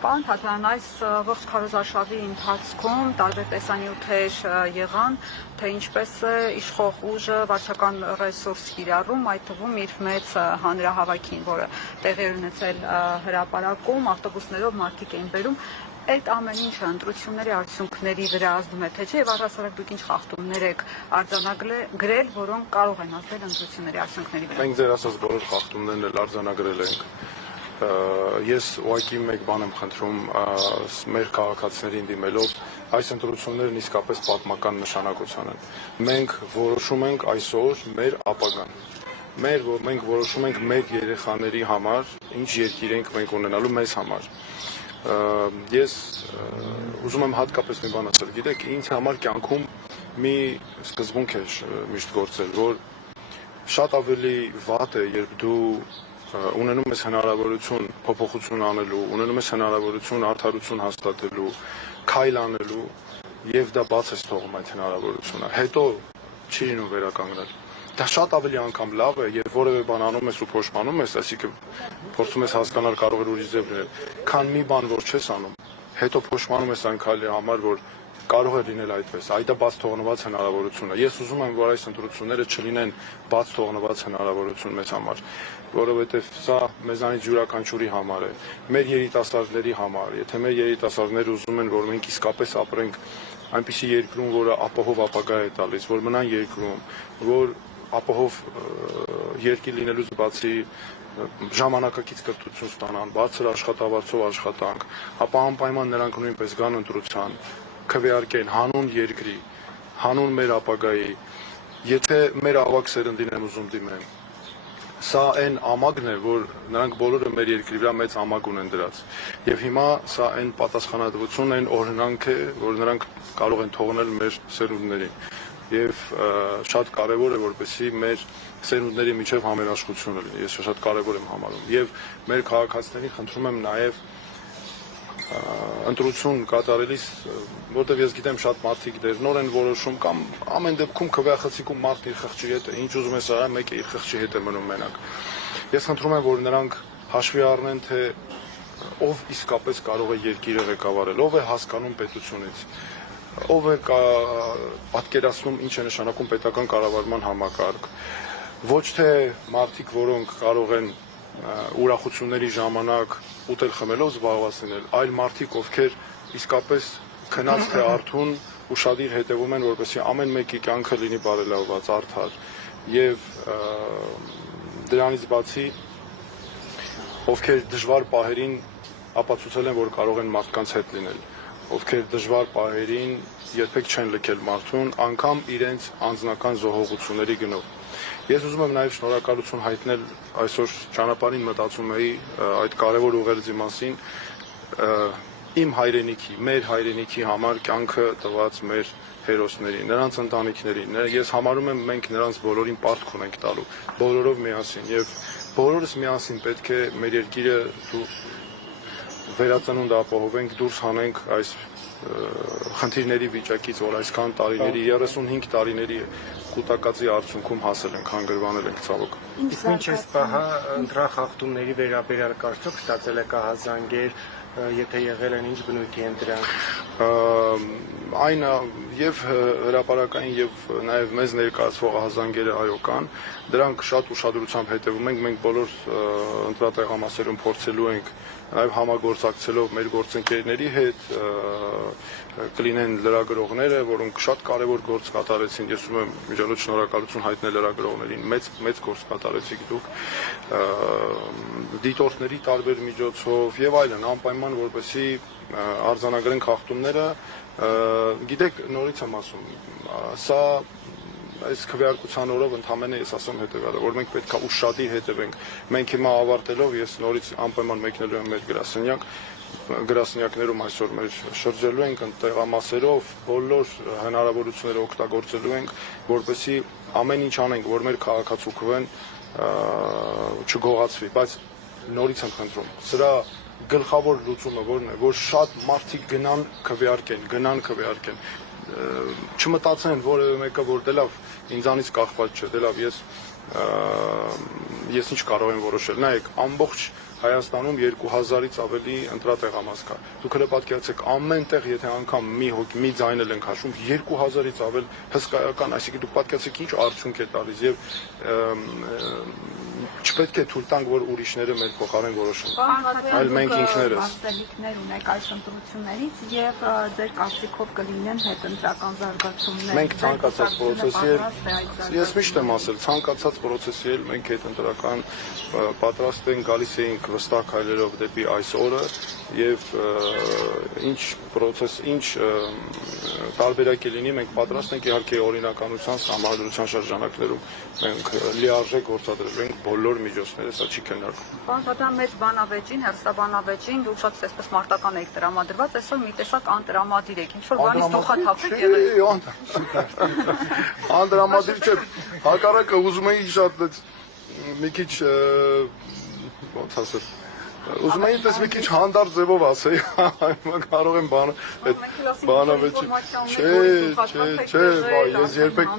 Պարոն Թաթյան, այս ողջ քարոզարշավի ընթացքում տարբեր տեսանյութեր եղան, թե ինչպես է իշխող ուժը վարչական ռեսուրս կիրառում, այդ թվում իր մեծ հանրահավաքին, որը տեղի էր ունեցել հրապարակում, ավտոբուսներով մարդիկ էին բերում, այդ ամեն ինչը ընտրությունների արդյունքների վրա ազդում է, թե չէ, եւ առհասարակ դուք ինչ խախտումներ եք արձանագրել, որոնք կարող են ազդել ընտրությունների արդյունքների վրա։ Մենք ձեր ասած բոլոր խախտումներն էլ արձանագրել ենք։ Ես ուղղակի մեկ բան եմ խնդրում մեր քաղաքացիներին դիմելով, այս ընտրություններն իսկապես պատմական նշանակության են։ Մենք որոշում ենք այսօր մեր ապագան։ Մենք որոշում ենք մեր երեխաների համար, ինչ երկիր ենք մենք ունենալու մեզ համար։ Ես ուզում եմ հատկապես մի բան ասել, գիտեք, ինձ համար կյանքում մի սկզբունք է միշտ գործել, որ շատ ավելի վատ է, երբ դու ունենում ես հնարավորություն փոփոխություն անելու, ունենում ես հնարավորություն արդարություն հաստատելու, քայլ անելու եւ դա բաց ես թողում այդ հնարավորությունը։ Հետո չի լինում վերականգնել։ Դա շատ ավելի անգամ լավ է, երբ որևէ բան անում ես ու փոշմանում ես, այսինքն փորձում ես հասկանալ կարող է ուրիշ ձև լինել, քան մի բան որ չես անում, հետո փոշմանում ես այն քայլի համար, որ կարող է լինել այդպես, այդ է բաց թողնված հնարավորությունը։ Ես ուզում եմ, որ այս ընտրությունները չլինեն բաց թողնված հնարավորություն մեզ համար, որովհետև սա մեզանից յուրաքանչյուրի համար է, մեր երիտասարդների համար, եթե մեր երիտասարդները ուզում են, որ մենք իսկապես ապրենք այնպիսի երկրում, որը ապահով ապագա է տալիս, որ մնան երկրում, որ ապահով երկիր լինելուց բացի ժամանակակից կրթություն ստանան, բարձր աշխատավարձով աշխատանք, ապա անպայման նրանք նույնպես գան ընտրության, քվեարկեն հանուն երկրի, հանուն մեր ապագայի, եթե մեր ավակ սերնդին են ուզում դիմեն, սա այն ամագն է, որ նրանք բոլորը մեր երկրի վրա մեծ ամագ ունեն դրած, եւ հիմա սա այն պատասխանատվությունն, այն օրհնանք է, որ նրանք կարող են թողնել մեր սերունդներին, եւ շատ կարեւոր է, որպեսզի մեր սերունդների միջև համերաշխությունը լինի, ես շատ կարեւոր եմ համարում, եւ մեր քաղաքացիներին խնդրում եմ նաեւ ընտրություն կատարելիս, որտեղ ես գիտեմ շատ մարդիկ դեռ նոր են որոշում կամ ամեն դեպքում քվեախցիկում մարդ իր խղճի հետ է, ինչ ուզում ես արա, մեկը իր խղճի հետ է մնում մենակ։ Ես խնդրում եմ, որ նրանք հաշվի առնեն, թե ով իսկապես կարող է երկիրը ղեկավարել, ով է հասկանում պետությունից, ով է պատկերացնում ինչ է նշանակում պետական կառավարման համակարգ, ոչ թե մարդիկ, որոնք կարող են ուրախությունների ժամանակ ուտել խմելով զբաղված լինել, այլ մարդիկ, ովքեր իսկապես քնած թե արթուն ուշադիր հետևում են, որպեսզի ամեն մեկի կյանքը լինի բարելավված, արդար, եւ դրանից բացի, ովքեր դժվար պահերին ապացուցել են, որ կարող են մարդկանց հետ լինել, ովքեր դժվար պահերին երբեք չեն լքել մարդուն, անգամ իրենց անձնական զոհողությունների գնով։ Ես ուզում եմ նաև շնորհակալություն հայտնել այսօր ճանապարհին մտածում էի այդ կարևոր ուղերձի մասին իմ հայրենիքի, մեր հայրենիքի համար կյանքը տված մեր հերոսներին, նրանց ընտանիքներին։ Ես համարում եմ մենք նրանց բոլորին պարտք ունենք տալու, բոլորով միասին եւ բոլորս միասին պետք է մեր երկիրը վերածնունդ ապահովենք, դուրս հանենք այս խնդիրների վիճակից, որ այսքան տարիների 35 տարիների կուտակածի արդյունքում հասել ենք, հանգրվանել ենք ցավոք։ Իսկ ինչ է պահա ընտրախախտումների վերաբերյալ կարծիք ստացել եք ահազանգեր, եթե եղել են, ինչ բնույթի են դրանք։ Այն եւ հրապարակային եւ նաեւ մեզ ներկայացվող ահազանգերը այո կան, դրանք շատ ուշադրությամբ հետևում ենք, մենք բոլոր ընտրատեղամասերում փորձելու ենք նաև համագործակցելով մեր գործընկերների հետ, կլինեն լրագրողները, որոնք շատ կարևոր գործ կատարեցին, ես ուզում եմ միջանոց շնորհակալություն հայտնել լրագրողներին, մեծ գործ կատարեցիք դուք, դիտորդների տարբեր միջոցով եւ այլն, անպայման որպեսզի արձանագրենք խախտումները, գիտեք, նորից եմ ասում, սա այս քվեարկության օրով ընդհանրապես ես ասեմ հետևյալը, որ մենք պետք է ուշադիր հետևենք։ Մենք հիմա ավարտելով ես նորից անպայման մեկնելու եմ մեր գրասենյակներում այսօր մեր շրջելու ենք տեղամասերով, բոլոր հնարավորությունները օգտագործելու ենք, որպեսզի ամեն ինչ անենք, որ մեր քաղաքացուկվեն չգողացվի, բայց նորից եմ խնդրում, սրա գլխավոր լուծումը որն է, որ շատ մարդիկ գնան քվեարկեն, չմտածեն որևէ մեկը, որ դե լավ ինձանից կախված չէ, դե լավ ես ինչ կարող եմ որոշել։ Նայեք, ամբողջ Հայաստանում 2000-ից ավելի ընտրատեղամաս կա։ Դուք հենց պատկերացրեք, ամեն տեղ, եթե անգամ մի ձայն էլ ենք հաշվում, 2000-ից ավել հսկայական, այսինքն դուք պատկերացրեք ինչ արդյունք է տալիս եւ չպետք է թույլ տանք, որ ուրիշները մեր փոխարեն որոշեն։ Այլ մենք ինքներս Վաստելիքներ ունեք այս ընտրություններից եւ ձեր կարծիքով կլինեն հետընտրական զարգացումներ։ Մենք ցանկացած process-ի ես միշտ եմ ասել, ցանկացած process-ի էլ մենք հետընտրական պատրաստ ենք, գալիս ենք վստահ քայլերով դեպի այս օրը եւ ինչ process, ինչ տարբերակ է լինի, մենք պատրաստ ենք իհարկե օրինականության համադրության շրջանակներում մենք լիարժեք գործադրել ենք բոլոր միջոցները, սա չի քննարկվում։ Պարոն Թաթյան, մեծ բանավեճին, հերթաբանավեճին դուք շատ այսպես մարտական եք տրամադրված, այսօր մի տեսակ անտրամադիր եք, ինչ որ բանից փոխաթափ եք եղել։ Անդրամադիր չէ, հակառակը ուզում էի շատ մի քիչ ոնց ասել ուզում էի պես մի քիչ հանդարտ ձևով ասեի, կարող եմ բանավեճի, չէ, ես երբեք,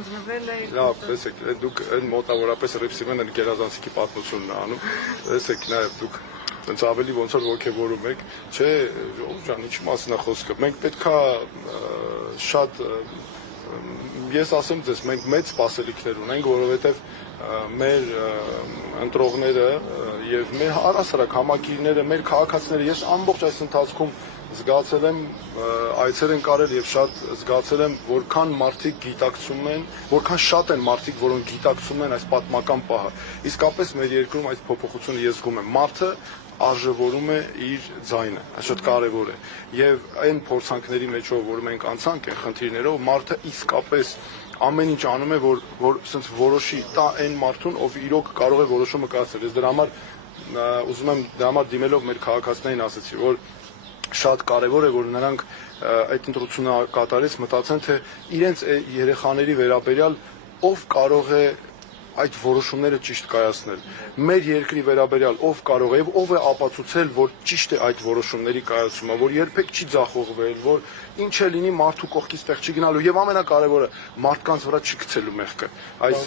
լավ, տեսեք, դուք այն մոտավորապես Ռիփսիմեն են գերազանցիկի պատմությունն անում, տեսեք, նաև դուք այնց ավելի ոնց որ ոգևորում եք, չէ, ժողովուրդ ջան, ինչի մասին է խոսքը, մենք պետքա շատ, ես ասեմ ձեզ, մենք մեծ սպասելիքներ ունենք, որովհետև մեր ընտրողները եւ մեր առասարակ համակիրները, մեր քաղաքացիները, ես ամբողջ այս ընթացքում զգացել եմ, այցեր են կարել եւ շատ զգացել եմ, որքան մարդիկ գիտակցում են, որքան շատ են մարդիկ, որոնք գիտակցում են այս պատմական պահը։ Իսկապես մեր երկրում այս փոփոխությունը ես զգում եմ։ Մարդը արժևորում է իր ձայնը, այս շատ կարևոր է։ Եվ այն փորձանքների մեջով, որ մենք անցանք այն խնդիրներով, մարդը իսկապես ամեն ինչ անում է, որ ասենց որոշի տա այն մարդուն, ով իրոք կարող է որոշումը կայացնել։ Ես դրա համար ուզում եմ դրա համար դիմելով մեր քաղաքացիներին ասացի, որ շատ կարևոր է, որ նրանք այդ ընտրությունը կատարած մտածեն, թե իրենց երեխաների վերաբերյալ ով կարող է այդ որոշումները ճիշտ կայացնել։ Մեր երկրի վերաբերյալ ով կարող է եւ ով է ապացուցել, որ ճիշտ է այդ որոշումների կայացումը, որ երբեք չի ձախողվել, որ ինչ է լինի մարդու կողքից տեղ չի գնալու եւ ամենակարևորը մարդկանց վրա չի գցելու մեղքը։ Այս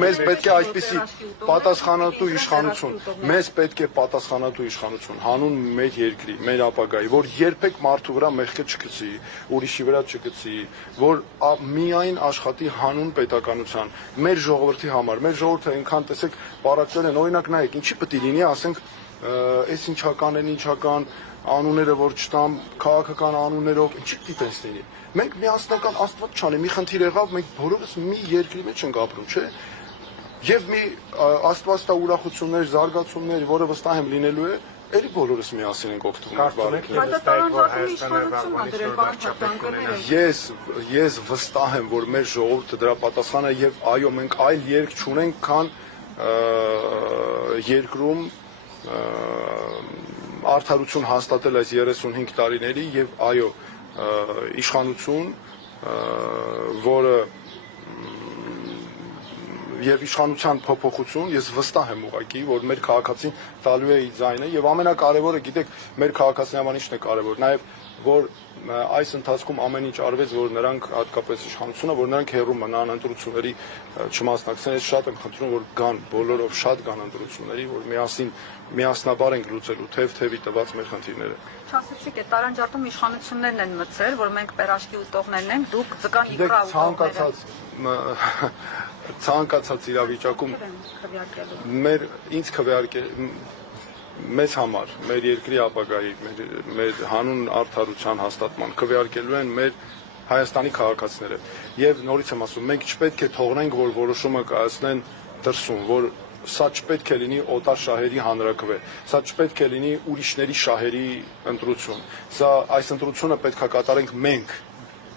մեզ պետք է այսպիսի պատասխանատու իշխանություն, մեզ պետք է պատասխանատու իշխանություն հանուն մեր երկրի, մեր ապագայի, որ երբեք մարդու վրա մեղքը չգցի, ուրիշի վրա չգցի, որ միայն աշխատի հանուն պետականության, մեր ժողովրդի համար։ Մեր ժողովուրդը այնքան տեսեք պարակներ են, օրինակ նայեք, ինչի պետք է լինի, ասենք, այս ինչական անունները որ չտամ, քաղաքական անուններով, ինչի պետք է լինի։ Մենք միասնական Աստված չանի, մի խնդիր եղավ, մենք բոլորս մի երկրի մեջ ենք ապրում, չէ՞։ Եվ մի աստվածտա ուրախություններ, զարգացումներ, որը վստահ եմ լինելու է, էլի բոլորս միասին ենք օգտվում։ Ես վստահ եմ, որ մեր ժողովուրդը դրա պատասխանը եւ այո, մենք այլ երկ չունենք, քան երկրում արդարություն հաստատել այս 35 տարիների եւ այո, իշխանություն, որը եւ իշխանության փոփոխություն, ես վստահ եմ ուղղակի, որ մեր քաղաքացին տալու է իր ձայնը եւ ամենակարևորը, գիտեք, մեր քաղաքացիների համար ինչն է կարևոր, նաեւ որ այս ընթացքում ամեն ինչ արվեց, որ նրանք հատկապես իշխանությունը, որ նրանք հեռու մնան ընտրությունների չմասնակցեն, ես շատ եմ խնդրում, որ գան, բոլորով շատ գան ընտրությունների, որ միասնաբար ենք լուծելու թեւ-թեւի տված մեր խնդիրները։ Չասեցիք, այդ տարանջատում իշխանություններն են մտցել, որ մենք պերաշկի ուտողներն ենք, դուք ձգան իկրա ուտողները։ Ցանկացած իրավիճակում ինձ քվեարկել մեզ համար, մեր երկրի ապագայի, մեր հանուն արդարության հաստատման քվեարկելու են մեր Հայաստանի քաղաքացիները։ Եվ նորից եմ ասում, մենք չպետք է թողնենք, որ որոշումը կայացնեն դրսում, որ սա չպետք է լինի օտար շահերի հանրաքվե, սա չպետք է լինի ուրիշների շահերի ընտրություն։ Սա այս ընտրությունը պետք է կատարենք մենք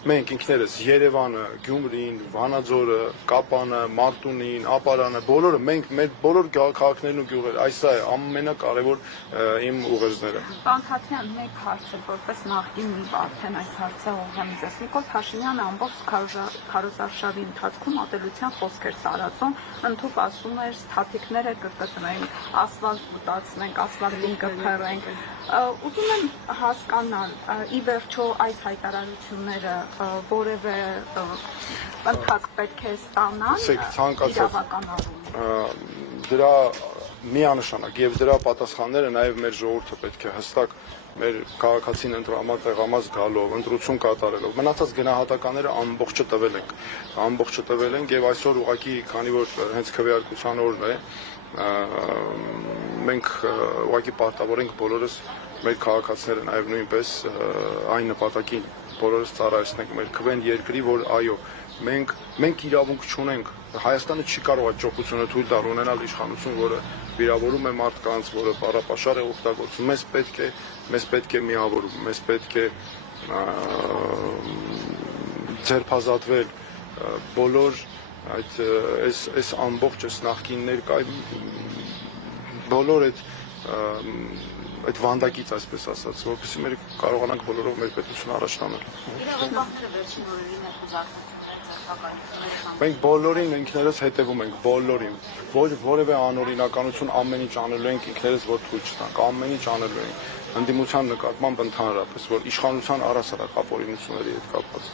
ինքներս Երևանը, Գյումրին, Վանաձորը, Կապանը, Մարտունին, Ապարանը, բոլորը մենք մեր բոլոր քաղաքներն ու գյուղերը, այս է ամենակարևոր իմ ուղերձները։ Պարոն Թաթյան, մեկ հարց է, որպես նախկին մի արդեն այս հարցը ուղղեմ ձեզ։ Նիկոլ Փաշինյանը ամբողջ քարոզարշավի ընթացքում ատելության խոսքեր տարածում, ընդհանուր ասում էր թաթիկները կկտրենք, ասֆալտ կուտացնենք, ասֆալտին կփռենք։ Ուզում եմ հասկանալ, ի վերջո այս հայտարարությունները որևէ ընթացք պետք է ստանան իրավական առումով։ Դրա միանշանակ եւ դրա պատասխանները նաեւ մեր ժողովուրդը պետք է հստակ մեր քաղաքացին ընտրամա տեղամաս գալով, ընտրություն կատարելով, մնացած գնահատականները ամբողջը տվել ենք եւ այսօր ուղղակի քանի որ հենց քվեարկության օրն է, մենք ուղղակի պարտավոր ենք բոլորս մեր քաղաքացիները նաեւ նույնպես այն նպատակին բոլորս ծառայեցնենք մեր քվեն երկրի, որ այո, մենք իրավունք չունենք, Հայաստանը չի կարող այդ ճոխությունը թույլ տալ ունենալ իշխանություն, որը վիրավորում է մարդկանց, որը բառապաշար է օգտագործում, մեզ պետք է միավորում, մեզ պետք է ձերբազատվել բոլոր այս ամբողջ այս նախկին ներկայ բոլոր այդ վանդակից, այսպես ասած, որպեսզի մեր կարողանանք բոլորով մեր պետությունը առաջ տանել։ Իրավապահները վերջին օրերին այդ զարգացումները ձերբակալությունները Մենք բոլորին ինքներս հետևում ենք, բոլորին։ Ոչ որևէ անօրինականություն ամեն ինչ անելու ենք ինքներս, որ թույլ չտանք, ամեն ինչ անելու ենք։ Ընդդիմության նկատմամբ ընդհանրապես, որ իշխանության առասարակ ապօրինությունների հետ կապված։